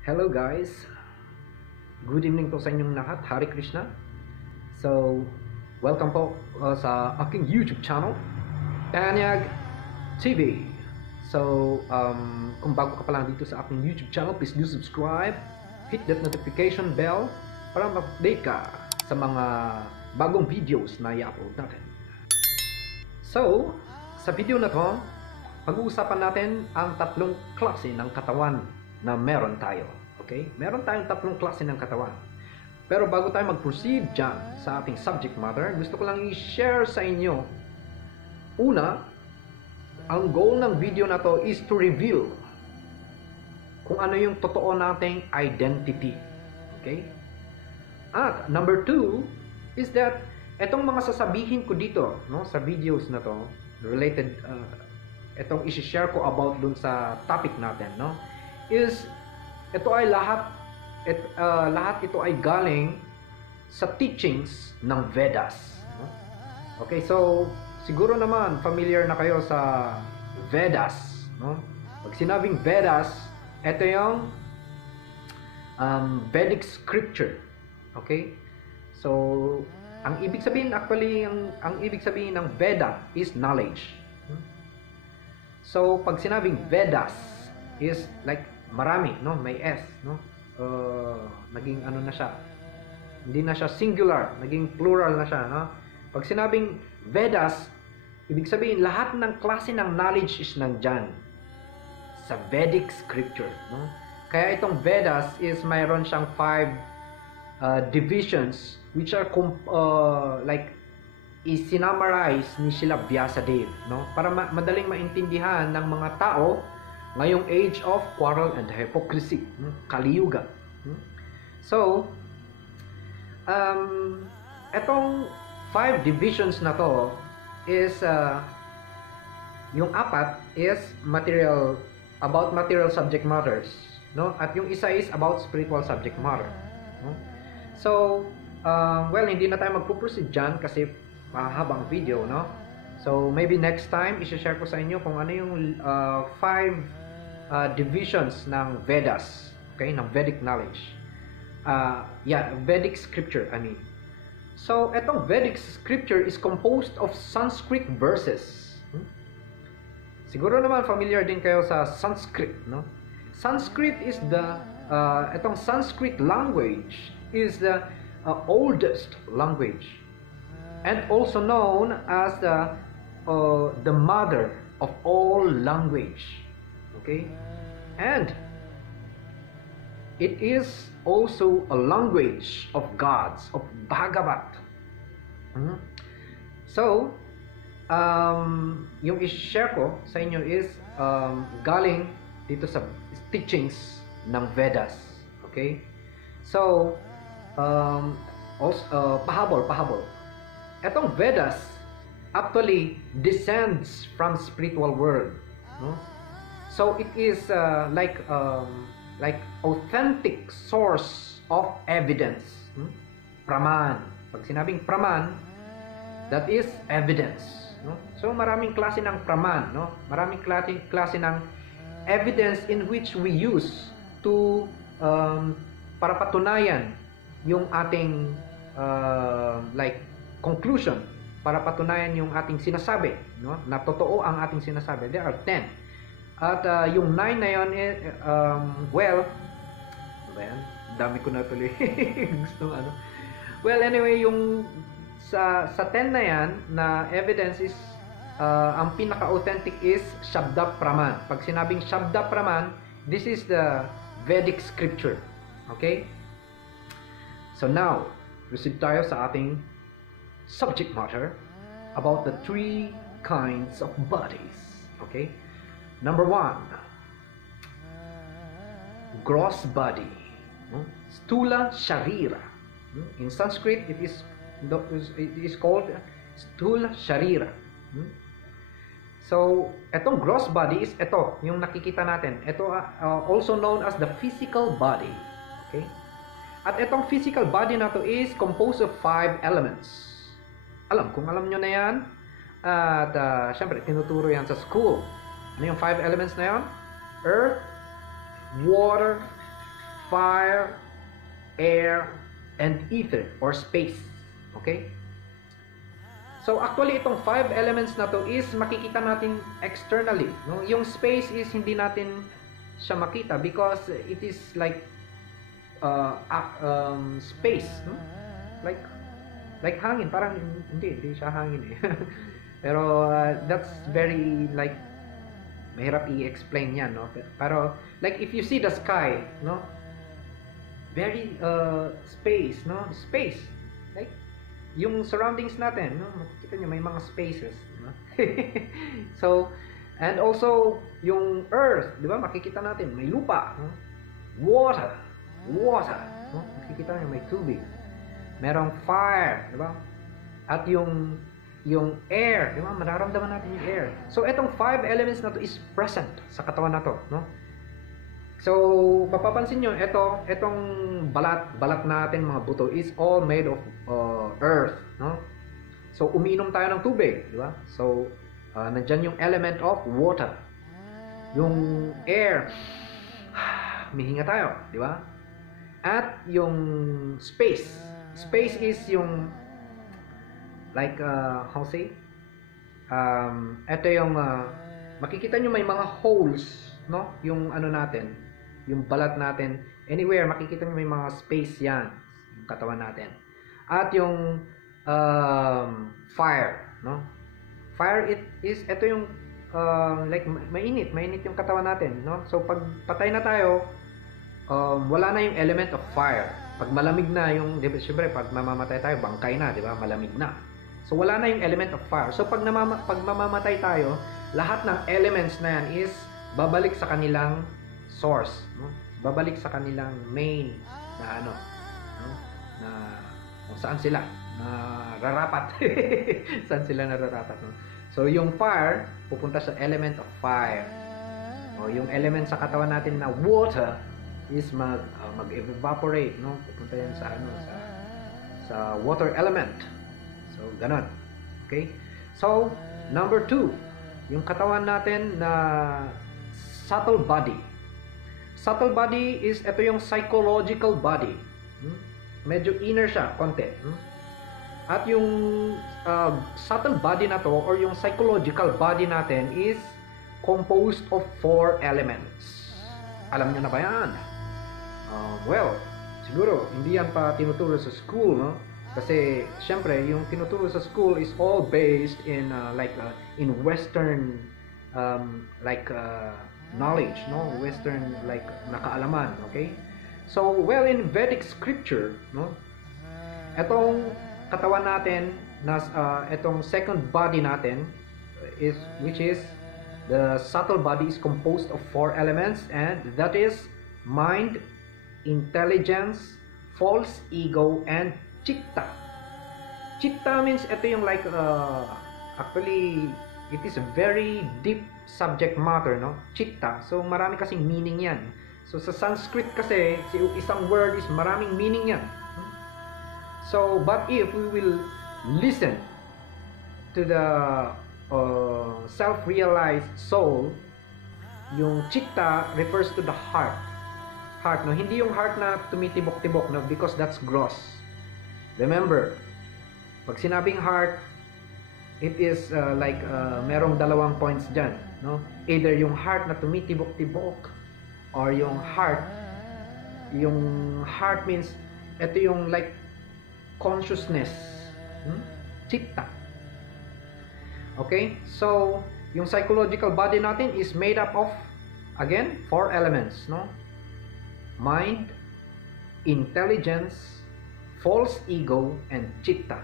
Hello guys, good evening po sa inyong lahat. Hare Krishna. So, welcome po sa aking YouTube channel, Tanyag TV. So, kung bago ka pa lang dito sa aking YouTube channel, please do subscribe, hit that notification bell para ma-update ka sa mga bagong videos na i-upload natin. So, sa video na to, pag-uusapan natin ang tatlong klase ng katawan na meron tayo. Okay? Meron tayong tatlong klase ng katawan. Pero bago tayo mag-proceed dyan sa ating subject matter, gusto ko lang i-share sa inyo. Una, ang goal ng video na to is to reveal kung ano yung totoo nating identity. Okay? At number two is that etong mga sasabihin ko dito, no, sa videos na to, related, etong i-share ko about dun sa topic natin, no, is ito ay lahat ito ay galing sa teachings ng Vedas. Okay, so siguro naman familiar na kayo sa Vedas, no? Pag sinabing Vedas, ito yung Vedic scripture. Okay? So ang ibig sabihin actually ang ibig sabihin ng Veda is knowledge. So pag sinabing Vedas is like marami, no? May S, no? Naging ano na siya. Hindi na siya singular, naging plural na siya, no? Pag sinabing Vedas, ibig sabihin lahat ng klase ng knowledge is nandyan sa Vedic scripture, no? Kaya itong Vedas is mayroon siyang 5 divisions which are like isinamarize ni Srila Vyasadeva, no? Para madaling maintindihan ng mga tao ngayong age of quarrel and hypocrisy, Kali-yuga. So, etong 5 divisions na to is, yung 4 is about material subject matters, no? At yung isa is about spiritual subject matter, no? So, well, hindi na tayo magpo-proceed dyan kasi mahabang video, no? So, maybe next time, i-share ko sa inyo kung ano yung 5 divisions ng Vedas, okay, ng Vedic knowledge. Vedic scripture, I mean. So, etong Vedic scripture is composed of Sanskrit verses. Siguro naman familiar din kayo sa Sanskrit, no? Sanskrit is etong Sanskrit language is the oldest language and also known as the mother of all language. Okay? And it is also a language of gods, of Bhagavat. So, yung i-share ko sa inyo is galing dito sa teachings ng Vedas. Okay? So, pahabol. Etong Vedas actually descends from spiritual world, no? So it is like authentic source of evidence. Praman. Pag sinabing praman, that is evidence, no? So maraming klase ng praman, no? Maraming klase ng evidence in which we use to para patunayan yung ating like conclusion, para patunayan yung ating sinasabi, no? Na totoo ang ating sinasabi. There are 10. At yung 9 na yun, well, dami ko na tuloy gusto ano. Well, anyway, yung sa 10 na yan, na evidence is, ang pinaka-authentic is Shabda Praman. Pag sinabing Shabda Praman, this is the Vedic scripture. Okay? So now, proceed tayo sa ating subject matter about the 3 kinds of bodies. Okay? Number 1, gross body, stula sharira. In Sanskrit, it is called stula sharira. So, etong gross body is ito, yung nakikita natin. Ito also known as the physical body. Okay? At etong physical body na to is composed of 5 elements. Kung alam nyo na yan. At syempre, tinuturo yan sa school. Ano yung 5 elements na yun? Earth, water, fire, air, and ether or space. Okay? So actually itong 5 elements na to is makikita natin externally, no? Yung space is hindi natin siya makita because it is like space, no? Like hangin, parang hindi siya hangin eh. Pero that's very like mahirap i-explain yan, no? Pero like if you see the sky, no? Very space, no? Space. Like yung surroundings natin, no? Makikita niyo may mga spaces, no? So, and also yung earth, 'di ba? Makikita natin may lupa, no? Water, no? Makikita niyo may tubig. Merong fire, 'di ba? At yung air, 'di ba? Mararamdaman natin yung air. So, etong 5 elements na to is present sa katawan na to, no? So, mapapansin nyo, etong balat natin mga buto is all made of earth, no? So, umiinom tayo ng tubig, di ba? So, nandyan yung element of water. Yung air, humihinga tayo, di ba? At yung space. Space is yung like, how say? Ito yung, makikita nyo may mga holes, no? Yung ano natin, yung balat natin, anywhere makikita nyo may mga space yan, yung katawan natin. At yung fire, no? Fire ito yung like mainit yung katawan natin, no? So pag patay na tayo, wala na yung element of fire. Pag malamig na yung, di ba, syempre pag mamamatay tayo, bangkay na, di ba? Malamig na. So wala na yung element of fire. So pag mamamatay tayo, lahat ng elements na yan is babalik sa kanilang source, no? Babalik sa kanilang main na ano, no? Na kung saan sila nararapat. Saan sila nararapat, no? So yung fire pupunta sa element of fire. O yung element sa katawan natin na water is mag-evaporate, no? Pupunta yan sa ano, sa water element. So ganon. Okay? So number 2, yung katawan natin na subtle body. Subtle body is ito yung psychological body. Medyo inner siya, konti. At yung subtle body na to or yung psychological body natin is composed of 4 elements. Alam nyo na ba yan? Well, siguro hindi yan pa tinuturo sa school, no? Kasi syempre yung tinuturo sa school is all based in in Western knowledge, no? Western like nakaalaman, okay? So, well, in Vedic scripture, no? Etong katawan natin, etong second body natin which is the subtle body is composed of 4 elements, and that is mind, intelligence, false ego, and chitta. Chitta means ito yung like actually it is a very deep subject matter, no? Chitta. So marami kasing meaning yan. So sa Sanskrit kasi, isang word is maraming meaning yan. So but if we will listen to the self-realized soul, yung chitta refers to the heart. Heart, no? Hindi yung heart na tumitibok-tibok, no? Because that's gross. Remember, pag sinabing heart, it is merong dalawang points dyan, no? Either yung heart na tumitibok-tibok or yung heart means ito yung like consciousness, chitta. Okay? So, yung psychological body natin is made up of, again, 4 elements, no? Mind, intelligence, false ego, and chitta.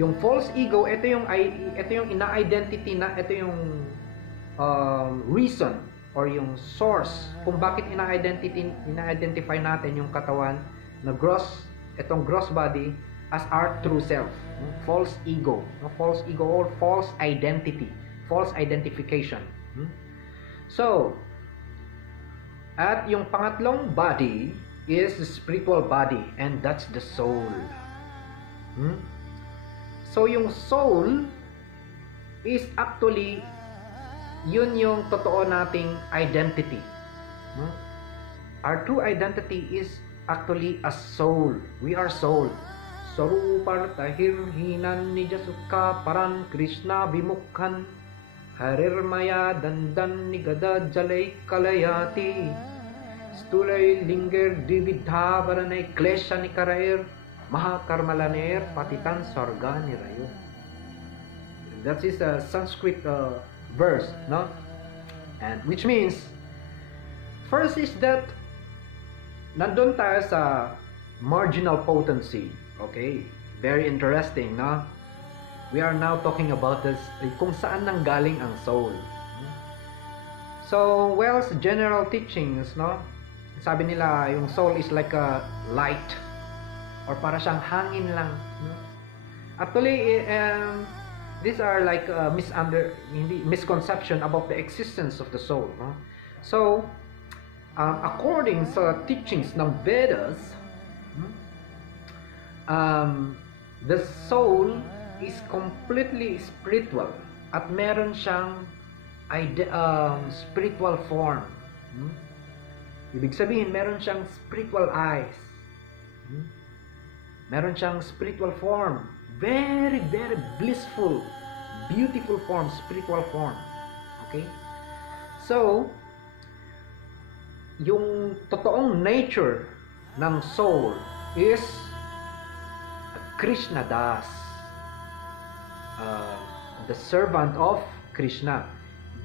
Yung false ego, ito yung ina-identity na, ito yung reason or yung source kung bakit ina-identify natin yung katawan na itong gross body as our true self. False ego. False ego or false identity. False identification. So, at yung pangatlong body is the spiritual body, and that's the soul. So yung soul is actually yun yung totoo nating identity. our true identity is actually a soul. We are soul. Saruparta hirhinan ni Jasuka paran Krishna bimukhan harirmaya dandan nigada jalay kalayati stulay linger dividha varanay klesha ni karair mahakarmalaner patitan sarga ni rayo. That is a Sanskrit verse, no? And which means first is that nandun tayo sa marginal potency. Okay, very interesting, no? We are now talking about this, kung saan nanggaling ang soul. So, well, sa general teachings, no? Sabi nila, yung soul is like a light or para siyang hangin lang. No? Actually, these are like misconception about the existence of the soul. No? So, according sa teachings ng Vedas, the soul is completely spiritual at meron siyang spiritual form. Ibig sabihin, meron siyang spiritual eyes. Meron siyang spiritual form. Very, very blissful, beautiful form, spiritual form. Okay? So, yung totoong nature ng soul is Krishna Das, the servant of Krishna.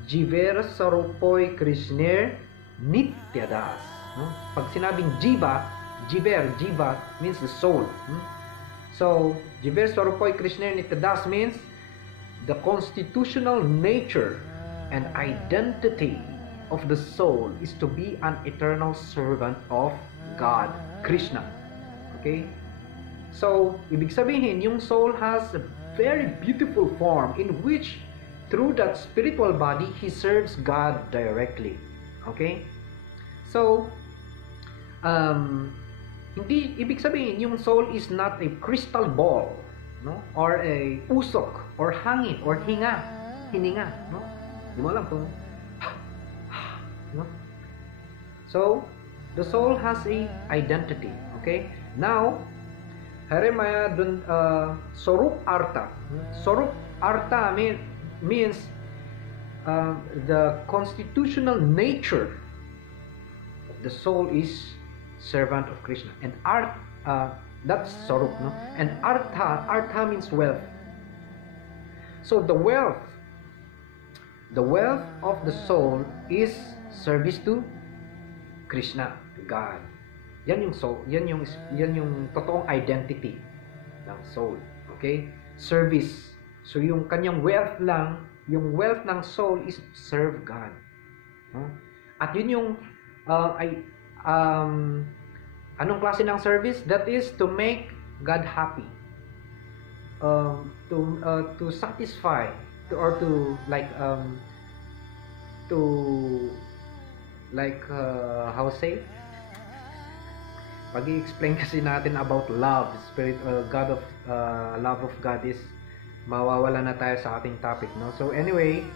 Jiver Sarupoy Krishner Nitya Das. No? Pag sinabing Jiva, Jiva means the soul. So, Jiver Sarupoy Krishner Nitya Das means the constitutional nature and identity of the soul is to be an eternal servant of God, Krishna. Okay? So, ibig sabihin, yung soul has a very beautiful form in which, through that spiritual body, he serves God directly. Okay? So, hindi, ibig sabihin, yung soul is not a crystal ball, no? Or a usok, or hangin, or hininga, no? Di mo alam kung, no? So, the soul has a identity, okay? Now, Harimaya dun Sorup Arta. Sorup Arta means the constitutional nature of the soul is servant of Krishna. And that's Sorup, no? And Artha means wealth. So the wealth of the soul is service to Krishna, to God. Yan yung soul, yan yung totoong identity ng soul. Okay? Service. So yung kanyang wealth lang, yung wealth ng soul is to serve God. At yun yung anong klase ng service? That is to make God happy. To satisfy or to how say? Pag-i-explain kasi natin about love, love of God is mawawala na tayo sa ating topic, no? So anyway,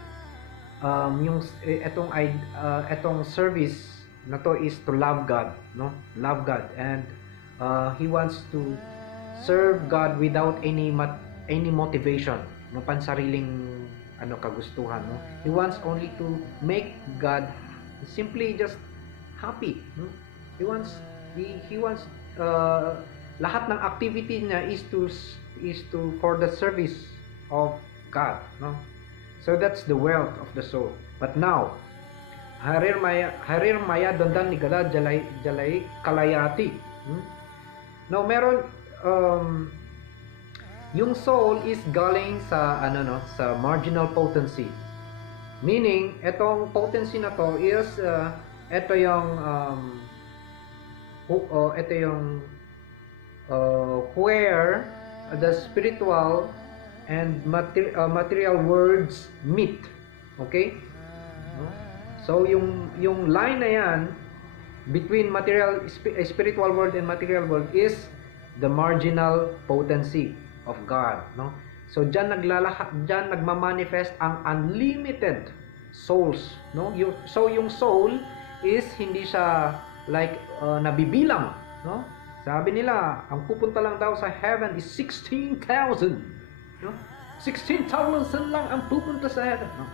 etong service na to is to love God, no? Love God, and he wants to serve God without any motivation, no, pansariling kagustuhan, no? He wants only to make God simply just happy, no? He wants lahat ng activity niya is to for the service of God, no? So that's the wealth of the soul. But now, harir maya dandan nigala jalay kalayati. Now meron yung soul is galing sa sa marginal potency. Meaning etong potency na to is ito yung where the spiritual and material worlds meet. Okay? So yung line na yan between spiritual world and material world is the marginal potency of God, no? So diyan nagma-manifest ang unlimited souls, no? So yung soul is hindi siya nabibilang, no? Sabi nila, ang pupunta lang daw sa heaven is 16,000, no? 16,000 lang ang pupunta sa heaven, no?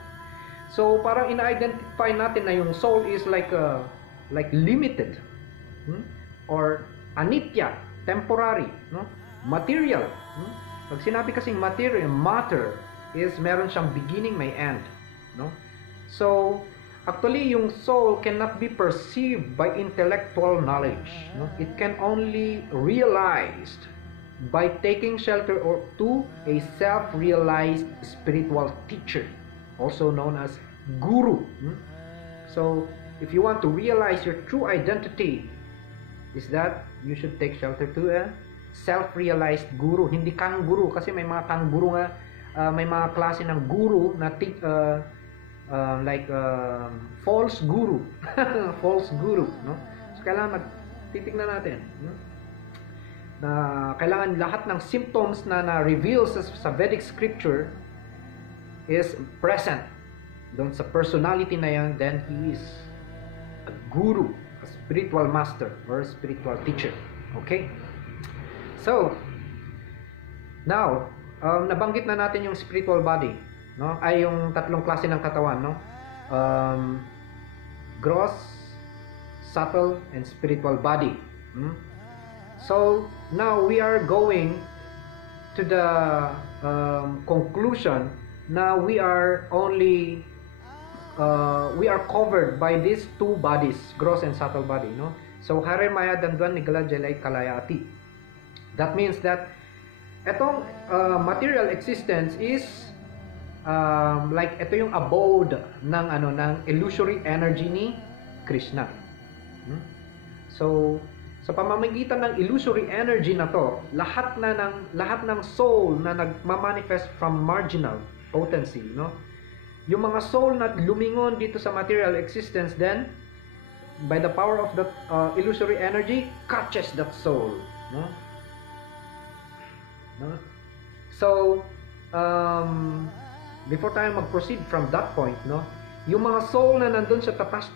So parang ina-identify natin na yung soul is like limited, or anitya, temporary, no? Material, Pag sinabi kasing material, matter is meron siyang beginning, may end, no? So actually, yung soul cannot be perceived by intellectual knowledge. No? It can only realized by taking shelter to a self-realized spiritual teacher, also known as guru. So, if you want to realize your true identity, is that you should take shelter to a self-realized guru. Hindi kang guru, kasi may mga kang guru nga, may mga klase ng guru na false guru. False guru, no? So kailangan titignan natin, no? Na kailangan lahat ng symptoms na reveal sa Vedic scripture is present doon sa personality na yan, then he is a guru, a spiritual master or a spiritual teacher. Okay? So now, nabanggit na natin yung spiritual body, no? Ay yung tatlong klase ng katawan, no? Gross, subtle, and spiritual body. So now we are going to the conclusion na we are covered by these two bodies, gross and subtle body, no? So hare maya danduan nigala jalay kalayati. That means that etong material existence is ito yung abode ng illusory energy ni Krishna. So sa pamamagitan ng illusory energy na to, lahat ng soul na nagmamanifest from marginal potency, no? Yung mga soul na lumingon dito sa material existence, then by the power of the illusory energy catches that soul, no? So before tayo mag-proceed from that point, no, yung mga soul na nandun sa tapas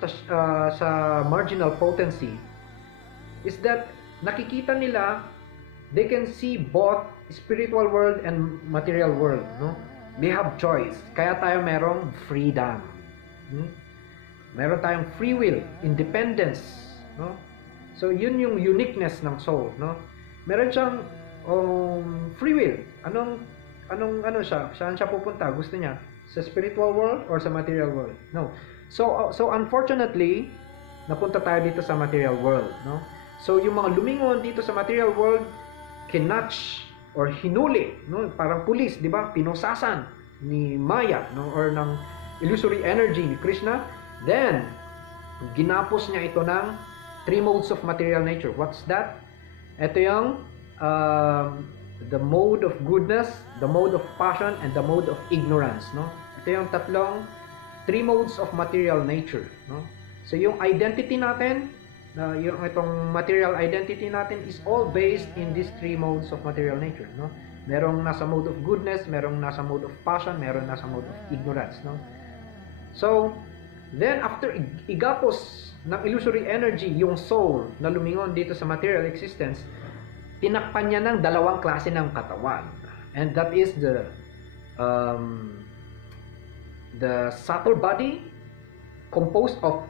sa marginal potency is that nakikita nila, they can see both spiritual world and material world, no? They have choice. Kaya tayo merong freedom. Meron tayong free will, independence, no? So yun yung uniqueness ng soul, no? Meron siyang free will. Ano siya? Saan siya pupunta? Gusto niya sa spiritual world or sa material world? No. So unfortunately, napunta tayo dito sa material world, no? So yung mga lumingon dito sa material world, kinatch or hinuli, no? Parang pulis, di ba? Pinusasan ni Maya, no? Or ng illusory energy ni Krishna. Then ginapos niya ito ng three modes of material nature. What's that? Ito yung the mode of goodness, the mode of passion, and the mode of ignorance, no? Ito yung three modes of material nature, no? So yung identity natin, yung itong material identity natin is all based in these three modes of material nature, no? Merong nasa mode of goodness, merong nasa mode of passion, merong nasa mode of ignorance, no? So then after igapos ng illusory energy yung soul na lumingon dito sa material existence, tinakpan niya ng dalawang klase ng katawan, and that is the subtle body composed of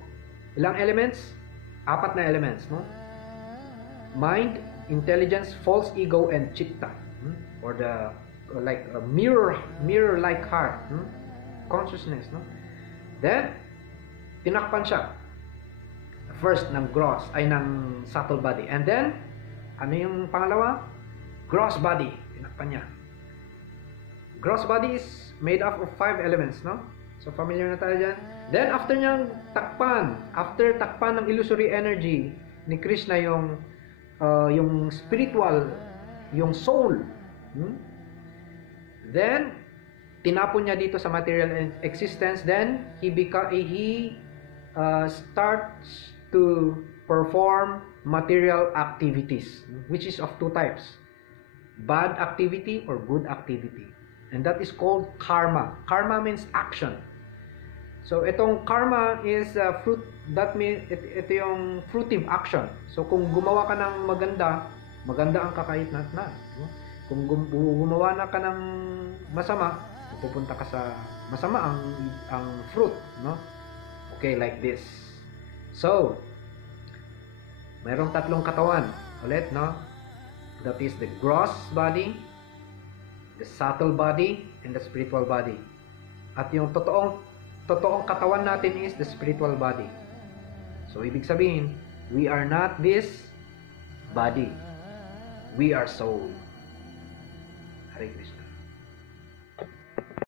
ilang elements? 4 na elements, no? Mind, intelligence, false ego, and chitta, or the mirror like heart, consciousness, no? Then tinakpan siya first ng gross ay ng subtle body, and then ano yung pangalawa? Gross body. Tinakpan niya. Gross body is made up of 5 elements, no? So familiar na tayo dyan. Then after niyang after takpan ng illusory energy ni Krishna yung spiritual, yung soul, then tinapon niya dito sa material existence. Then he starts to perform material activities, which is of 2 types: bad activity or good activity, and that is called karma. Karma means action. So itong karma is fruit that means ito yung fruitive action. So kung gumawa ka ng maganda, maganda ang kakaitnat na. No? Kung gumawa na ka ng masama, pupunta ka sa masama ang fruit, no? Okay, like this. So, mayroong tatlong katawan ulit, no? That is the gross body, the subtle body, and the spiritual body. At yung totoong katawan natin is the spiritual body. So, ibig sabihin, we are not this body. We are soul. Hare Krishna.